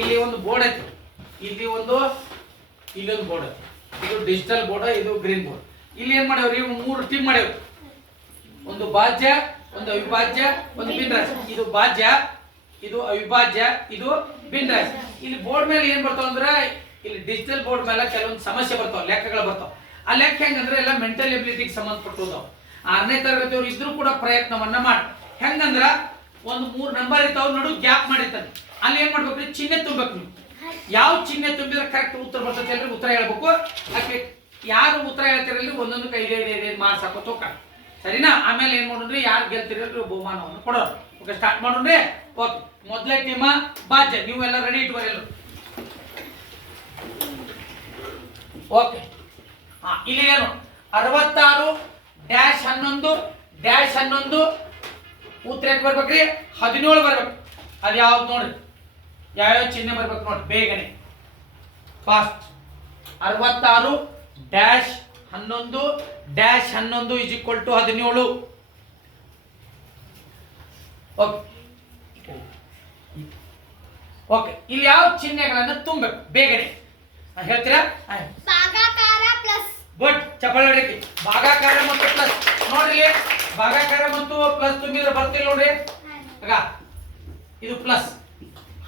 ಇಲ್ಲಿ ಒಂದು ಬೋರ್ಡ್ ಐತಿ. ಇಲ್ಲಿ ಒಂದು ಇಲ್ಲೊಂದು ಬೋರ್ಡ್ ಇದು ಡಿಜಿಟಲ್ ಬೋರ್ಡ್, ಇದು ಗ್ರೀನ್ ಬೋರ್ಡ್. ಇಲ್ಲಿ ಏನ್ ಮಾಡ್ಯಾವ್ರಿ? ಮೂರು ಟೀಮ್ ಮಾಡ್ಯಾವ ಒಂದು ಭಾಜ್ಯ, ಒಂದು ಅವಿಭಾಜ್ಯ, ಒಂದು ಭಿನ್ನರಾಶಿ. ಇದು ಭಾಜ್ಯ, ಇದು ಅವಿಭಾಜ್ಯ, ಇದು ಭಿನ್ನರಾಶಿ. ಇಲ್ಲಿ ಬೋರ್ಡ್ ಮೇಲೆ ಏನ್ ಬರ್ತಾವ ಅಂದ್ರೆ, ಇಲ್ಲಿ ಡಿಜಿಟಲ್ ಬೋರ್ಡ್ ಮೇಲೆ ಕೆಲವೊಂದು ಸಮಸ್ಯೆ ಬರ್ತಾವ, ಲೆಕ್ಕಗಳು ಬರ್ತಾವ. ಆ ಲೆಕ್ಕ ಹೆಂಗಂದ್ರೆ ಎಲ್ಲ ಮೆಂಟಲ್ ಎಬಿಲಿಟಿಗೆ ಸಂಬಂಧಪಟ್ಟವು ಆರನೇ ತರಗತಿಯವ್ರು ಇದ್ರೂ ಕೂಡ ಪ್ರಯತ್ನವನ್ನ ಮಾಡಿ ಹೆಂಗಂದ್ರ, ಒಂದು ಮೂರು ನಂಬರ್ ಇರ್ತಾವ ನಡು ಗ್ಯಾಪ್ ಮಾಡಿರ್ತಾನೆ. ಅಲ್ಲಿ ಏನ್ ಮಾಡ್ಬೇಕ್ರಿ ಚಿಹ್ನೆ ತುಂಬಬೇಕು ನೀವು. ಯಾವ ಚಿಹ್ನೆ ತುಂಬಿದ್ರೆ ಕರೆಕ್ಟ್ ಉತ್ತರ ಬರ್ತೈತೆ ಅಲ್ರಿ ಉತ್ತರ ಹೇಳ್ಬೇಕು. ಅದಕ್ಕೆ ಯಾರು ಉತ್ತರ ಹೇಳ್ತಿರಲ್ರಿ ಒಂದೊಂದು ಕೈ ಇದೆ ಇದೆ ತೋಕ. ಸರಿನಾ? ಆಮೇಲೆ ಏನ್ ಮಾಡೋಣ್ರಿ ಯಾರು ಗೆಲ್ತಿರಲ್ರಿ ಬಹುಮಾನವನ್ನು ಕೊಡೋರು. ಓಕೆ ಸ್ಟಾರ್ಟ್ ಮಾಡೋಣ್ರಿ ಓಕೆ, ಮೊದಲೇ ಟೀಮ ಬಾಜ್ಯ ನೀವೆಲ್ಲ ರೆಡಿ ಇಟ್ಕೋರಿ ಎಲ್ಲರೂ. ಓಕೆ. ಹಾ, ಇಲ್ಲಿ ಏನು ಅರವತ್ತಾರು ಡ್ಯಾಶ್ ಹನ್ನೊಂದು ಡ್ಯಾಶ್ ಹನ್ನೊಂದು. ಉತ್ತರ ಬರ್ಬೇಕ್ರಿ ಹದಿನೇಳು ಬರ್ಬೇಕು. ಅದು ಯಾವ್ದು ನೋಡ್ರಿ? ಯಾವ್ಯಾವ ಚಿಹ್ನೆ ಬರ್ಬೇಕು ನೋಡಿ ಬೇಗನೆ. ಫಾಸ್ಟ್ ಅರವತ್ತಾರು ಡ್ಯಾಶ್ ಹನ್ನೊಂದು ಡ್ಯಾಶ್ ಹನ್ನೊಂದು ಇಸ್ ಈಕ್ವಲ್ ಟು ಹದಿನೇಳು. ಓಕೆ ಓಕೆ ಇಲ್ಲಿ ಯಾವ ಚಿಹ್ನೆಗಳನ್ನು ತುಂಬಬೇಕು? ಬೇಗನೆ. ಹೇಳ್ತೀರಾ? ಭಾಗಾಕಾರ ಪ್ಲಸ್ ಗುಡ್ ಚಪ್ಪಾಳೆ ಹೊಡಿತಿ ಭಾಗಾಕಾರ ಮತ್ತು ಪ್ಲಸ್ ನೋಡ್ರಿ. ಭಾಗಾಕಾರ ಮತ್ತು ಪ್ಲಸ್ ತುಂಬಿದ್ರೆ ಬರ್ತಿಲ್ಲ ನೋಡ್ರಿ. ಆಗ. ಇದು ಪ್ಲಸ್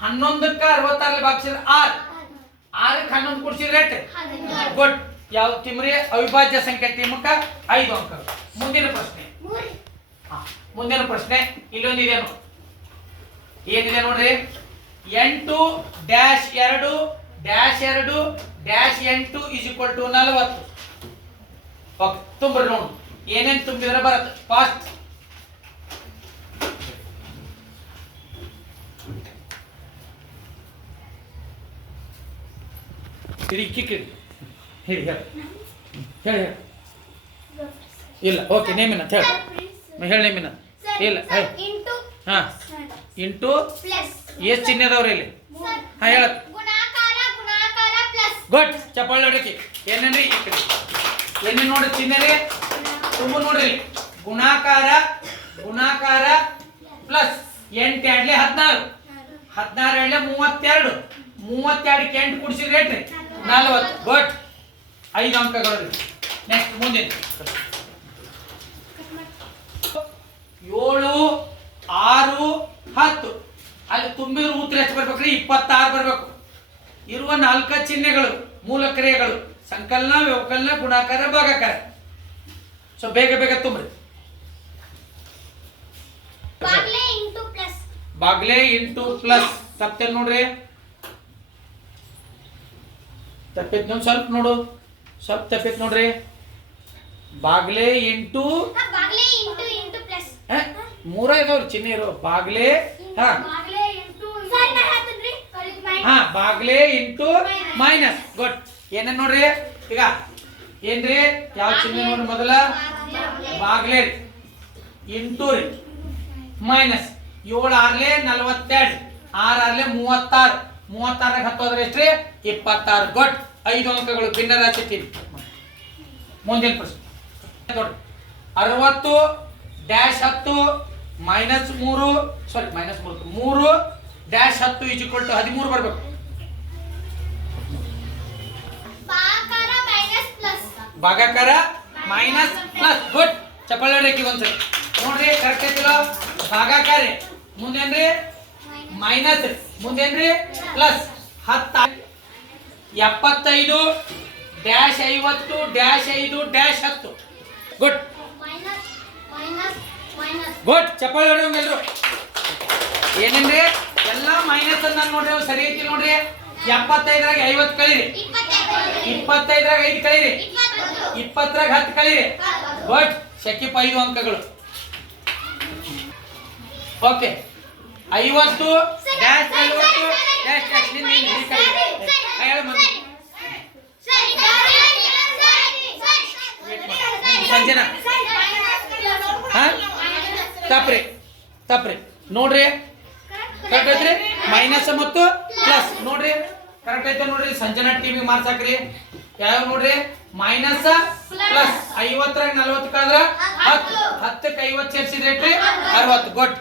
ಹನ್ನೊಂದಕ್ಕ ಅರವತ್ತಾರಲ್ಲಿ ಭಾಗಿಸಿದ್ರೆ ಆರ್. ಆರಕ್ಕೆ ಹನ್ನೊಂದು ಕೊಡ್ಸಿದ್ರೆ ರೇಟ್ ಗುಡ್. ಯಾವ ತಿಮ್ರಿ? ಅವಿಭಾಜ್ಯ ಸಂಖ್ಯೆ ತಿಮ್ಮಕ್ಕ ಐದು ಅಂಕ. ಮುಂದಿನ ಪ್ರಶ್ನೆ. ಮುಂದಿನ ಪ್ರಶ್ನೆ. ಇಲ್ಲೊಂದಿದೆ ನೋಡಿ. ಏನಿದೆ ನೋಡ್ರಿ? ಎಂಟು ಡ್ಯಾಶ್ ಎರಡು ಡ್ಯಾಶ್ ಎರಡು ಡ್ಯಾಶ್ ಎಂಟು ಇಸ್ ಈಕ್ವಲ್ ಟು ನಲವತ್ತು. ಓಕೆ ತುಂಬ್ರಿ ನೋಡು. ಏನೇನು ತುಂಬಿದ್ರೆ ಬರುತ್ತೆ? ಫಾಸ್ಟ್ ಇಡಿ ಕಿಕ್ಕಿಡಿ ಹೇಳಿ ಹೇಳಿ. ಹೇಳಿ ಹೇಳಿ. ಇಲ್ಲ, ಓಕೆ ನೇಮಿನ ಹೇಳಿ. ಹೇಳಿ ನೇಮಿನ ಇಲ್ಲ ಹಾಂ. ಇಂಟು ಎಷ್ಟು ಚಿಹ್ನೆ ಅದಾವ್ರಿ ಇಲ್ಲಿ? ಹಾಂ, ಹೇಳ. ಗುಡ್ ಚಪ್ಪಾಳೆ ಹೊಡಿಕೆ ಏನೇನ್ರಿ ಏನೇನು ನೋಡಿ ಚಿಹ್ನೆ ರೀ. ತುಂಬ ನೋಡ್ರಿ. ಗುಣಾಕಾರ ಗುಣಾಕಾರ ಪ್ಲಸ್ ಎಂಟು ಎರಡ್ಲೆ ಹದಿನಾರು. ಹದಿನಾರು ಎರಡ್ಲೆ ಮೂವತ್ತೆರಡು. ಮೂವತ್ತೆರಡಕ್ಕೆ ಎಂಟು ಕುಡಿಸಿದ್ರೆ ಏನ್ರಿ? ನಲ್ವತ್ತು. ಬಟ್ ಐದು ಅಂಕಗಳು. ನೆಕ್ಸ್ಟ್ ಮುಂದಿನ. ಏಳು ಆರು ಹತ್ತು. ಅಲ್ಲಿ ತುಂಬಿರೋ ಉತ್ತರ ಎಷ್ಟು ಬರ್ಬೇಕ್ರಿ ಇಪ್ಪತ್ತಾರು ಬರಬೇಕು. ಇರುವ ನಾಲ್ಕ ಚಿಹ್ನೆಗಳು ಮೂಲ ಕ್ರಿಯೆಗಳು ಸಂಕಲನ ವ್ಯವಕಲನ ಗುಣಾಕಾರ ಭಾಗಾಕಾರ. ಸೊ ಬೇಗ ಬೇಗ ತುಂಬ್ರಿ. ಬಾಗ್ಲೆ ಇಂಟು ಪ್ಲಸ್. ಬಾಗ್ಲೆ ಇಂಟು ಪ್ಲಸ್. ತಪ್ಪೇನ್ ನೋಡ್ರಿ. ತಪ್ಪಿತ್ ನೀವು ಸ್ವಲ್ಪ ನೋಡು. ಸ್ವಲ್ಪ ತಪ್ಪಿತ್ ನೋಡ್ರಿ. ಬಾಗ್ಲೆ ಇಂಟು ಬಾಗ್ಲೆ ಇಂಟು ಇಂಟು ಪ್ಲಸ್ ಆ, ಮೂರ ಇದಾವ್ರಿ ಚಿಹ್ನೆ ಇರೋ. ಬಾಗ್ಲೆ ಹಾ. ಬಾಗ್ಲೆ ಇಂಟು ಸರ್ ನಾ ಹೇಳ್ತೀನಿ ಹಾ ಬಾಗ್ಲೆ ಇಂಟು ಮೈನಸ್ ಗುಡ್ ಏನೇನ್ ನೋಡ್ರಿ? ಈಗ ಏನ್ರಿ? ಯಾವ ಚಿಹ್ನೆ ನೋಡ್ರಿ ಮೊದಲ? ಬಾಗ್ಲೆ ರೀ ಇಂಟು ರೀ. ಮೈನಸ್ ಏಳು ಆರ್ಲೆ ನಲ್ವತ್ತೆರಡು. ಆರ್ ಆರ್ಲೆ ಮೂವತ್ತಾರು. ಮೂವತ್ತಾರಾಗ ಹತ್ತೋದ್ರೆ ಎಷ್ಟ್ರಿ? ಇಪ್ಪತ್ತಾರು. ಗೊಟ್ ಐದು ಅಂಕಗಳು ಭಿನ್ನ ರಾಶಿ ಮುಂದಿನ ಪ್ರಶ್ನೆ. ನೋಡಿ ಅರವತ್ತು ಡ್ಯಾಶ್ ಹತ್ತು ಮೈನಸ್ ಮೂರು ಸಾರಿ ಮೈನಸ್ ಮೂರು. ಮೂರು ಡ್ಯಾಶ್ ಹತ್ತು ಇಸ್ ಈಕ್ವಲ್ ಟು ಹದಿಮೂರು ಬರಬೇಕು. ಭಾಗಾಕಾರ ಮೈನಸ್ ಪ್ಲಸ್. ಭಾಗಾಕಾರ ಮೈನಸ್ ಪ್ಲಸ್. ಗುಡ್. ಚಪ್ಪಾಳೆ ಒಂದ್ಸರಿ. ನೋಡ್ರಿ ಕರೆಕ್ಟ್ ಐತಿಲ್ಲ? ಭಾಗಾಕಾರ. ಮುಂದೇನ್ರಿ? ಮೈನಸ್ ಮುಂದೇನ್ರಿ? ಪ್ಲಸ್ ಹತ್ತ ಎಪ್ಪತ್ತೈದು ಡ್ಯಾಶ್ ಐವತ್ತು, ಡ್ಯಾಶ್ ಐದು, ಡ್ಯಾಶ್ ಹತ್ತು. ಗುಡ್ ಗುಡ್ ಚಪ್ಪಾಳೆ ಹೊಡೆಯೋಂಗ್ ಎಲ್ಲರೂ ಏನೇನ್ರಿ? ಎಲ್ಲ ಮೈನಸ್ ಅನ್ನ ನೋಡ್ರಿ ಅವು ಸರಿ ಐತಿ ನೋಡ್ರಿ. ಎಪ್ಪತ್ತೈದರಾಗ ಐವತ್ತು ಕಳೀರಿ. ಇಪ್ಪತ್ತೈದ್ರಾಗ ಐದು ಕಳೀರಿ. ಇಪ್ಪತ್ತು ಇಪ್ಪತ್ತರಾಗ ಹತ್ತು ಕಳೀರಿ. ಗುಡ್ ಶಕಿಪ್ ಐದು ಅಂಕಗಳು. ಓಕೆ ಐವತ್ತು ಡ್ಯಾಶ್ ಐವತ್ತು ಡ್ಯಾಶ್ ಡ್ಯಾಶ್. ಆ, ಹೇಳು ಸಂಜನಾ ಹಾಂ ತಪ್ಪ್ರಿ ತಪ್ಪ್ರಿ ನೋಡ್ರಿ ಕರೆಕ್ಟ್ ಐತ್ರಿ ಮೈನಸ್ ಮತ್ತು ಪ್ಲಸ್ ನೋಡ್ರಿ ಕರೆಕ್ಟ್ ಐತೆ ನೋಡ್ರಿ ಸಂಜನಾ ಟಿವಿ ಮಾರ್ಕ್ಸ್ ಹಾಕ್ರಿ ಯಾವ ನೋಡ್ರಿ ಮೈನಸ್ ಪ್ಲಸ್ ಐವತ್ತರಾಗ ನಲ್ವತ್ತಕ್ಕಾದ್ರ ಹತ್ತು ಹತ್ತಕ್ಕೆ ಐವತ್ತು ಸೇರಿಸಿದ್ರೆ ಅರವತ್ತು ಗುಡ್